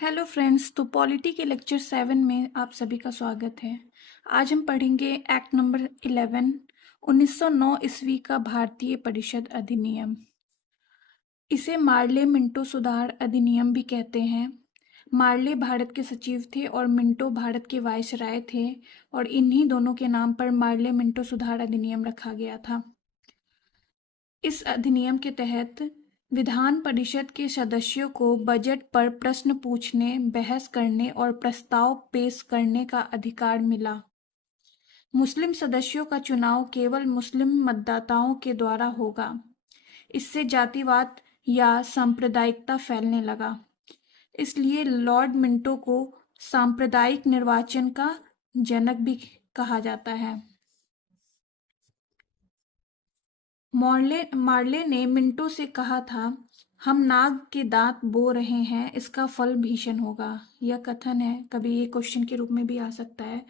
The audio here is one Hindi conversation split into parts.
Hello friends. तो पॉलिटी के लेक्चर 7 में आप सभी का स्वागत है। आज हम पढ़ेंगे एक्ट नंबर 11 1909 ईस्वी का भारतीय परिषद अधिनियम। इसे मार्ले मिंटो सुधार अधिनियम भी कहते हैं। मार्ले भारत के सचिव थे और मिंटो भारत के वायसराय थे, और इन्हीं दोनों के नाम पर मार्ले मिंटो सुधार अधिनियम रखा गया था। इस अधिनियम के तहत विधान परिषद के सदस्यों को बजट पर प्रश्न पूछने, बहस करने और प्रस्ताव पेश करने का अधिकार मिला। मुस्लिम सदस्यों का चुनाव केवल मुस्लिम मतदाताओं के द्वारा होगा। इससे जातिवाद या सांप्रदायिकता फैलने लगा। इसलिए लॉर्ड मिंटो को सांप्रदायिक निर्वाचन का जनक भी कहा जाता है। मार्ले ने मिंटो से कहा था, हम नाग के दांत बो रहे हैं, इसका फल भीषण होगा। यह कथन है, कभी ये क्वेश्चन के रूप में भी आ सकता है।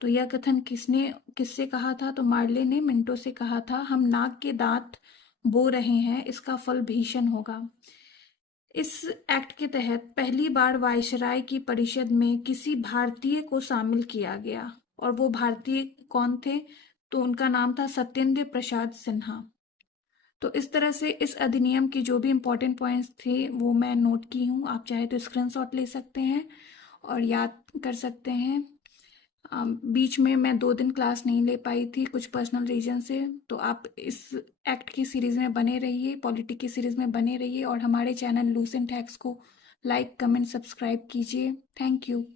तो यह कथन किससे कहा था? तो मार्ले ने मिंटो से कहा था, हम नाग के दांत बो रहे हैं, इसका फल भीषण होगा। इस एक्ट के तहत पहली बार वायसराय की परिषद में किसी भारतीय को शामिल किया गया, और वो भारतीय कौन थे? तो उनका नाम था सत्येंद्र प्रसाद सिन्हा। तो इस तरह से इस अधिनियम की जो भी इम्पोर्टेंट पॉइंट्स थे वो मैं नोट की हूँ। आप चाहे तो स्क्रीनशॉट ले सकते हैं और याद कर सकते हैं। बीच में मैं 2 दिन क्लास नहीं ले पाई थी कुछ पर्सनल रीजन से। तो आप इस एक्ट की सीरीज़ में बने रहिए, पॉलिटी की सीरीज़ में बने रहिए, और हमारे चैनल लूसेंट हैक्स को लाइक, कमेंट, सब्सक्राइब कीजिए। Thank you.